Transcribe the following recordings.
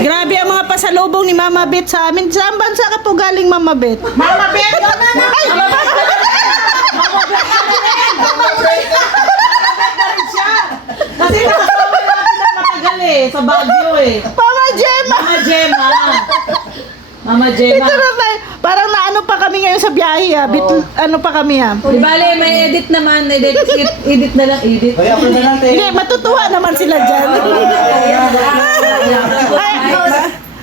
Grabe ang mga pasalubong ni Mama Bet sa amin. Saan bansa ka po galing, Mama Bet? Mama Bet! Ay! Kasi nakasama natin ng matagal sa Baguio Mama Gemma! Mama Gemma. Mama Gemma. Ito na tayo. Parang naano pa kami ngayon sa biyahe ano pa kami Di bale, may edit naman. Edit na lang, edit. Hindi, matutuwa naman sila dyan. Ay,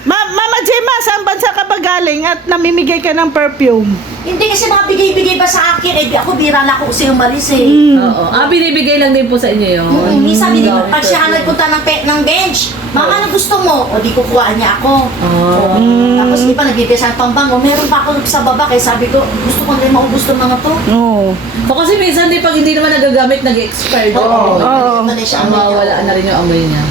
Mama Gemma, saan bansa ka ba galing at namimigay ka ng perfume? Hindi kasi mga bigay-bigay ba sa akin, ako bira na ako kasi umalis Oo. Binibigay lang din po sa inyo yun. Minsan, pag siya nagpunta ng bench, Mama, ano gusto mo? O di kukuhaan niya ako. Tapos di pa nagbibigay ng pambango. Meron pa ako sa baba, kaya sabi ko, gusto ko rin maubos ng mga to. Oo. So, kasi minsan pag hindi naman nagagamit, nag-expire doon. Oo. Mawawala na rin yung amoy niya.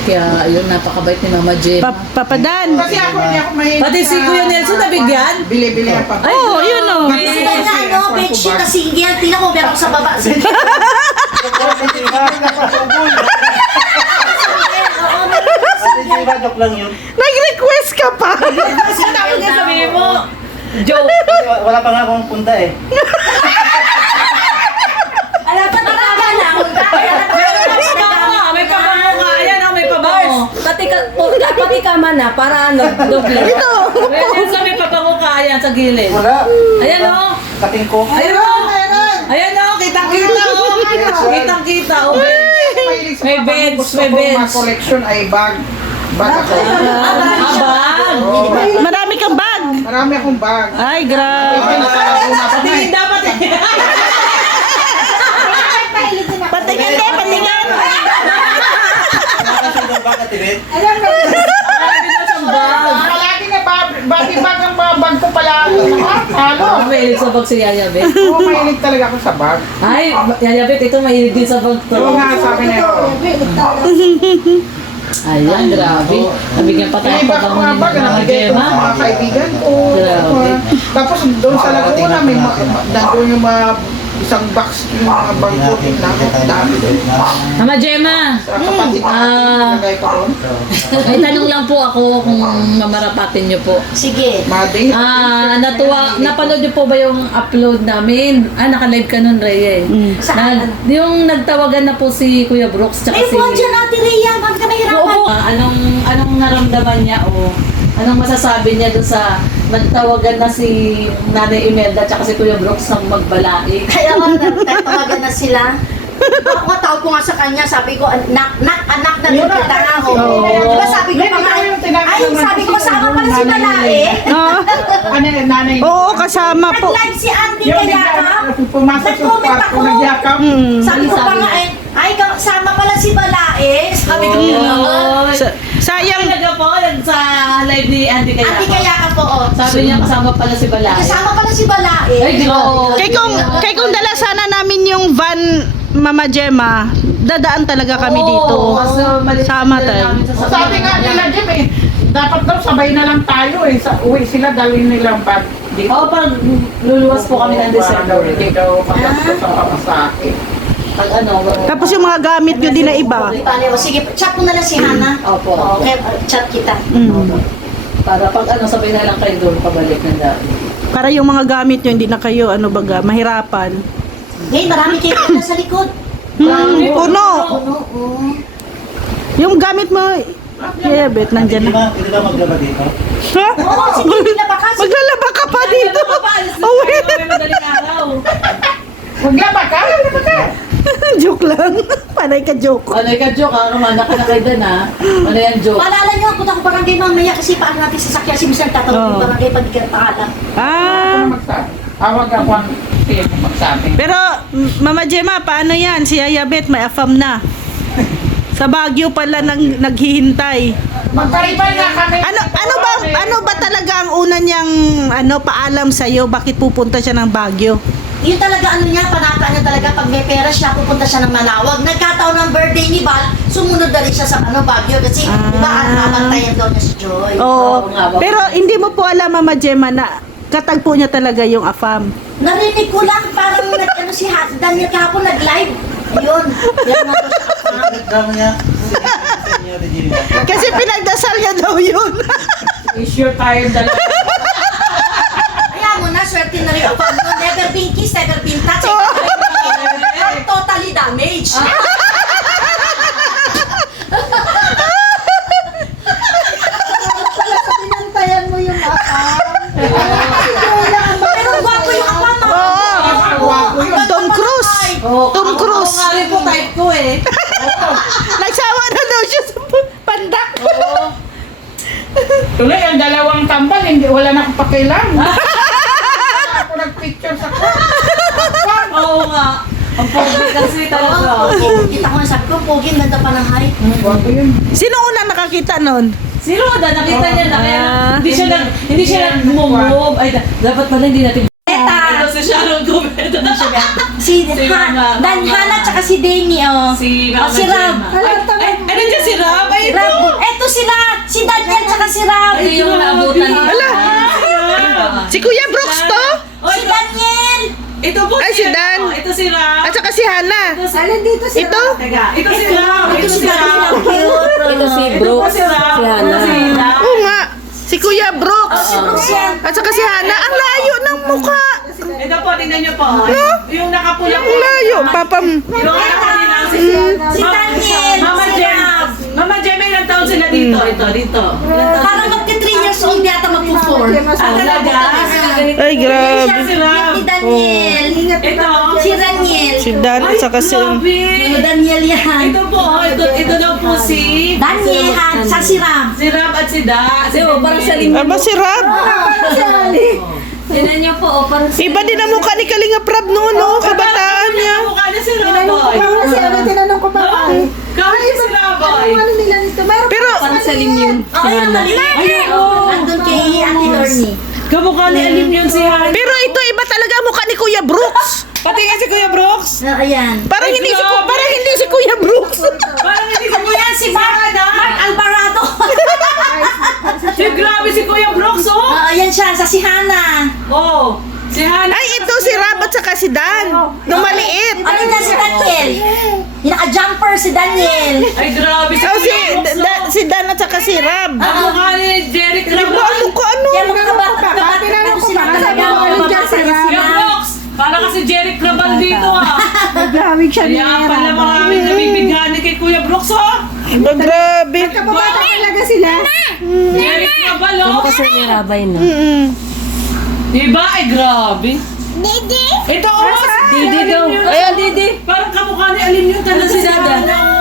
Kaya yun, napakabait ni Mama Gemma. Papadan. Kasi ako hindi ako mahilig. Pati si Kuya Nelson nabigyan. Bili-bili ang papa. Oo, yun o. Kasi na bedsheet na single, tingnan ko, meron ko sa baba. Joke lang yun. Nag-request ka pa. Tapos niya sabihin mo, joke. Wala pa nga akong punta eh. Alam pa na May pabango ka. Ayan may pabango. Pati ka man na, para ano, doble. Ito. Ayan sa may pabango ka. Ayan sa gilid. Wala. Ayan o. Kating ko. Ayan o. Ayan o. Kitang-kita o. Kitang-kita o. May beds. Gusto ko mga collection ay bag. Bag ako. Abang. Marami kang bag. Marami akong bag. Ay, grabe. Patingin dapat eh. Patingin din, patingin. Nakasundong ba ka, Tibet? Palagi na body bag ang mga bag ko palagi. Halo. Mahilig sa bag si Yaya Bet. Oo, mahilig talaga ako sa bag. Ay, Yaya Bet, ito mahilig din sa bag to. Oo nga, sabi na ito. Ayan, grabe. Nabigyan pa tayo May iba pa akong mga bag na Mama nabigay ko Gemma. ng mga kaibigan ko. Grabe. Tapos doon sa Laguna, may nandun yung mga isang box yung mga bag ko. Tingnan ko, dami doon. Mama Gemma, Sa kapatid ko, nilagay ko doon. may tanong lang po ako kung mamarapatin niyo po. Sige. Mading. Napanood niyo po ba yung upload namin? Naka-live ka nun, Rhea eh. Saan? Yung nagtawagan na po si Kuya Brooks tsaka May si... buwan dyan, Ate Rhea. Bakit ka mahirapan? Oo. Anong naramdaman niya o anong masasabi niya doon sa nagtawagan na si Nanay Imelda tsaka si Kuya Brooks ng magbalaik? Kaya nga, nagtawagan na sila. Ako nga, tawag ko nga sa kanya, sabi ko, anak na rin kita nga ako. Diba sabi ko pa nga, ay, sabi ko, kasama pala si Malae. Ano yung nanay? Oo, kasama po. Nag-live si Andy Yung kaya ka. pumasok sa Nag-comment kwarto, ako. nagyakap. Sabi ko pa nga, ay, kasama pala si Malae. Sabi ko, Sayang. Talaga po, sa live ni Andy kaya Andy kaya ka po, oh. sabi niya kasama pala si Balay. Kasama pala si Malae. Ay, grabe. Kay kung dala sana namin yung van, Mama Gemma, dadaan talaga kami dito. Sama tayo. Sabi nga nila, Jim dapat daw sabay na lang tayo uwi sila, dalhin nilang bag dito. Oo, pag luluwas po kami ng December. Hindi daw magastos ang pamasahe. Pag ano, Tapos yung mga gamit nyo din na iba. Paano? Sige, chat mo na lang si Hana. Opo. Okay, chat kita. para pag ano, sabay na lang kayo doon, pabalik ng dati. Para yung mga gamit nyo, hindi na kayo, mahirapan. Ngayon, marami kayo na sa likod. Puno. Oo. Yung gamit mo, yeah, bet, nandyan na. Pwede ba maglaba dito? Ha? Oo, sige, maglaba ka. Maglalaba ka pa dito. Oh, madaling araw. Maglaba ka? Joke lang. Panay ka joke. Ano ka joke ha? Rumana ka na kayo doon ha? Ano yan joke? Maalala niyo, punta ko barangay mamaya kasi paano natin sasakyan si Mr. Tatawag Oo. ng barangay pag di ka pangalan. Ah. Awag ako ang magsabi. Pero, Mama Gemma, paano yan? Si Yaya Bet, may afam na. Sa Baguio pala naghihintay. Magkaribay na kami. Ano ba talaga ang una niyang paalam sa iyo bakit pupunta siya ng Baguio? Yun talaga niya, panata niya talaga pag may pera siya, pupunta siya ng Manawag. Nagkataon ng birthday ni Val, sumunod na rin siya sa Baguio kasi di ba nabantayan daw niya si Joy. Oo. Pero hindi mo po alam, Mama Gemma, na katagpo niya talaga yung afam. Narinig ko lang, parang si Daniel kahapon nag-live. Yun. Yan na to siya. Nagdrama niya. Inyo, Regina. Kasi pinagdasal niya daw yun. Sure tayo dalawa. Kaya mo na, swerte na rin ako. No, never been kissed, never been touched. I'm totally damaged. Pinantayan mo yung akang. Pero gwapo yung ako, no? Oo. Tom Cruise. Tom Cruise. Ako nga rin po type ko eh. Nagsawa na daw siya sa pandak. Tuloy, ang dalawang tambal, hindi, wala na akong pakialam. Ako nag-picture sa Oo nga. Ang pogi kasi talaga. Kita ko na sabi ko, pogi, ganda pa ng height. Sino una nakakita nun? Si Roda, nakita niya na kaya Ah. hindi siya nag-move. Ay, dapat pala hindi natin. Eta. Ito si Sharon Gomez. Si Mama. Dan Hana tsaka si Demi, oh. Si Oh, Mama si Rab. Gemma. Ay, nandiyan si Rab. Ay, ito. Rab. Eto sila. Si Daniel tsaka si Rab. Ay, yung naabutan. Hala. Si Kuya Brooks to? Si Daniel. Ito po Ay, si Dan. Oh, ito si Rab. At saka si Hana. Alin dito si Ito? Teka, ito si Rab. Ito si Daniel. Ang cute. Ito si Ito po Brooks. si Rab. Si Hana. Ito si Rab. Oo nga. Si Kuya Brooks. Si Brooks yan. At saka si Hana. Ang layo ng mukha. Ito po, tingnan niyo po. Yung nakapula po. Ang layo. Papam. Yung nakapula si Si Daniel. Mama Si Jem. Rab. Mama Jem, ilang taon sila dito? Ito, dito. Parang magka 3 years old yata magpo-4. Ah, talaga? Ay, grabe. Siya si Rab. Si Daniel. Ito. Si Daniel. Si Dan at saka si... Grabe. Si Daniel yan. Ito po, ito daw po si Daniel han. Sa si Rab. si Rab at si Da. Kasi parang sa lim. Aba si Rab. Tinan niyo po, parang sa Iba din ang mukha ni Kalinga Prab noon, no? Kabataan niya. Mukha niya si Raboy. Kasi ano, tinanong ko pa ba? Kami si Raboy. Ano nila nito? Mayroon Pero, parang sa lim yun. Si Ayun ang Hana. mali. Nandun kay Ate Lorny. Kamukha ni Alim yun si Han. pero ito iba talaga ang mukha ni Kuya Brooks. Pati nga si Kuya Brooks. Ayan. Parang Ay, hindi si grabe. parang hindi si Kuya Brooks. Parang hindi si Ano Kuya yan? Si Mark Alvarado. Grabe si Kuya Brooks, oh. Ayan siya. Sa si Hana. Oh. Si Han. Ay, ito si Rab at saka si Dan. Nung maliit. Ano na si Daniel? Yung naka-jumper si Daniel. Ay, grabe si Oh, si, Kuya Brooks, oh. si Dan at saka si Rab. Ang mukha ni Jeric Iba ang Rabal. mukha, ano? Yan magkabat Tinanong ko sila pa, talaga. sabi ko, alin dyan si Rab? Kuya Brooks. Parang kasi Jeric Rabal dito, ah. Naglamig siya ni Kaya pala maraming nabibigani kay Kuya Brooks, oh. Aba, grabe. Kababata talaga sila. Jeric Rabal, oh. Kasi may rabay na. Diba? Ay, grabe. Ito, oh. Didi daw. Ayan, Didi. Parang kamukha ni Alim yun. Tanda Si Dada.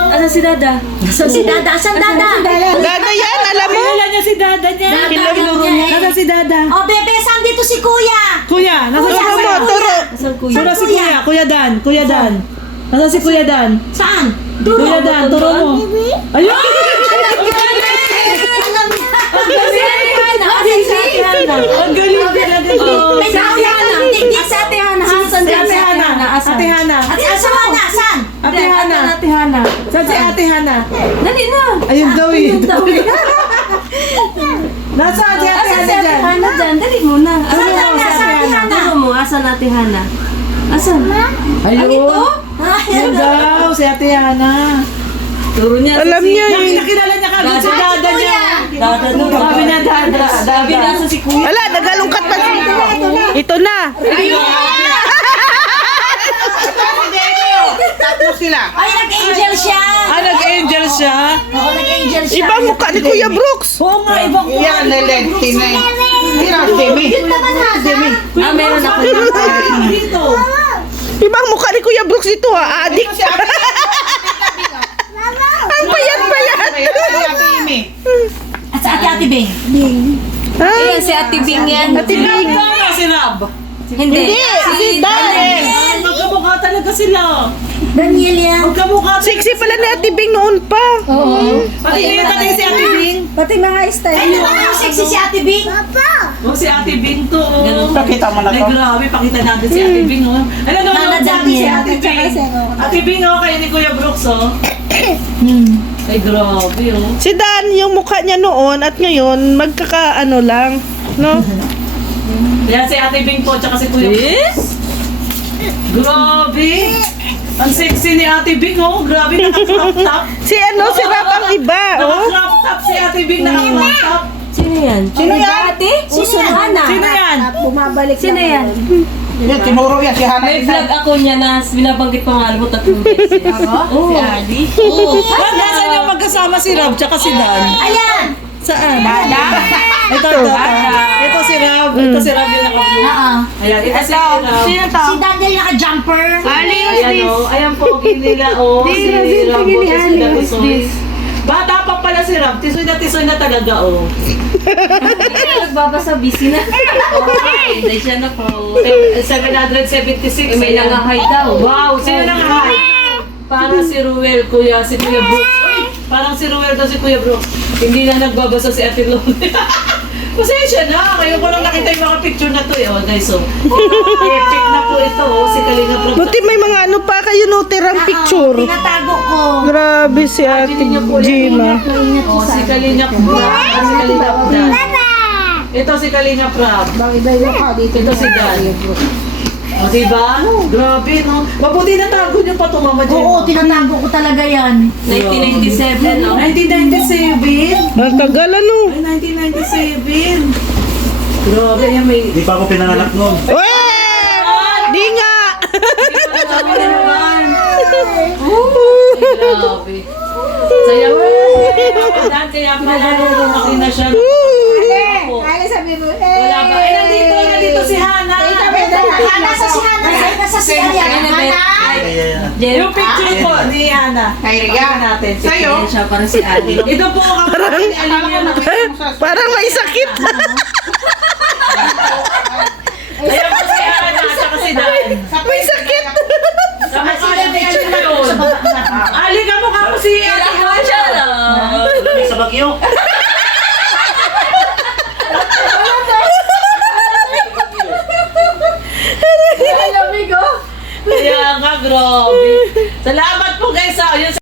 Asa si Dada? So si Dada. Asan Dada? Dada yan, alam mo? Kilala niya si Dada niya. Kinuro niya. Nasa si Dada. Oh, bebe, saan dito si Kuya? Kuya, nasa Turo mo, turo. Asan kuya? Turo si Kuya. Kuya Dan. Kuya Dan. Nasa si Kuya Dan. Saan? Kuya Dan, turo mo. Ayun! Ang galing talaga to. May Kuya Hana. Asa Ate Hana? Asan Si dyan Ate si Ate Hana. Hana? Asan? Ate Hana. At sa Hana, saan? Ate Hana. Ate Hana. Saan si Ate Hana? Dali na. Ayun daw eh. Ayun daw eh. Nasaan si Ate Asan Hana si Ate dyan? Hana dyan? Dali mo na. Saan Asan Hana? si Saan Ate Ate Hana? Hana? Turo mo, asan Ate Hana? Asan? Ayun. Ayan Ayun daw, si Ate Hana. Turo niya. Alam niya eh. Nakilala niya kagad si Dada niya. Dada daw. Sabi niya Dada. Sabi nasa si Kuya. Wala, nagalungkat pa. Ito na. Tatlo sila. Ay, nag-angel siya. Nag-angel siya. Oo, nag-angel siya. Iba ang mukha ni Kuya Brooks. Oo nga, ibang Yan, lelenti na yun. Tira, Demi. Yun naman ha, Demi. Meron ako. dito. Iba ang mukha ni Kuya Brooks dito, ha? Adik. Ang payat-payat. Demi. At sa Ate Beng. Ha? Ayan, si Ate Bing yan. Ate Bing. Si Rab. Hindi. Si Dan. Magkamukha talaga sila. Daniel yan. Magkamukha. Sexy pala ni Ate Bing noon pa. Pati si Ate Bing. Pati mga style. Ay, naman yung sexy si Ate Bing. Oh, si Ate Bing to. Pakita mo na Ay, to. grabe. Pakita natin si Ate Bing, oh. Ano, Nana sabi si Daniel. Ate Bing. Ate Bing, oh, kayo ni Kuya Brooks, oh. Ay, grabe, oh. Si Dan, yung mukha niya noon at ngayon, magkakaano lang. No? Yan si Ate Bing po, tsaka si Kuya Brooks. Grabe! Ang sexy ni Ate Bing, oh. Grabe, naka-crop top. Si Rap ang iba, oh. Naka-crop top si Ate Bing, naka-crop top. Sino yan? Sino yan? Ate? Sino yan? Hana. Sino yan? Bumabalik Sino yan? Yan, tinuro yan si Hana. May vlog ako niya na binabanggit pa nga mo 3 beses. Oo. Si Ali? Oo. Nasaan yung magkasama si Rob tsaka si Dan? Ayan! Saan? Ito. Ito si Rob. Ito si Rob yung naka-blue. Ayan, ito si Rob. Si Daniel naka-jumper. Ayan o. Ayan po, nila o. Si Rob o. Tisoy na tisoy. Bata pa pala si Rob. Tisoy na talaga o. Hindi ka nagbabasa, busy na. Okay, hindi siya na po. 776. May nangahay daw. Wow, sino nangahay? Parang si Ruel, si Kuya Brooks. Uy, parang si Ruel daw si Kuya Brooks. Hindi na nagbabasa si Ate Lone. Pasensya na. Ngayon ko lang nakita yung mga picture na to eh. Oh, guys, so. Epic na po ito. Oh, si Kalinga Brooks. Buti may mga ano pa kayo no, tirang picture. Tinatago ko. Grabe si Ate Gina. Oh, si Kalinga Prab. Si Kalinga Prab. Ito si Kalinga Prab. Ito si Dan. O, diba? Grabe, no? Mabuti natago niyo pa ito, Mama Jen. Oo, tinatago ko talaga yan. 1997, no? 1997. Ang tagal ano. Ay, 1997. Grabe, yan may... Di pa ako pinanganak noon. Weh! Di nga! Grabe naman. Grabe. Saya mo. Dante, yan pa na siya. Kaya sabi mo, Wala ba? Eh, nandito si Hana. Hana sa si Hana. Nasa si Ariana. Hana. Yung picture po ni Hana. Kay Riga. Natin. Sa'yo? Siya parang si Ali. Ito po ang kapatid ni Alina. Parang may sakit. Ayan po si Hana at saka si Dan. May sakit. Sa mukha ni Alina yun. Ali, kamukha mo si Ate Kailangan siya lang. Sa Bagyo. Kaya nga, grabe. Salamat po guys. Yun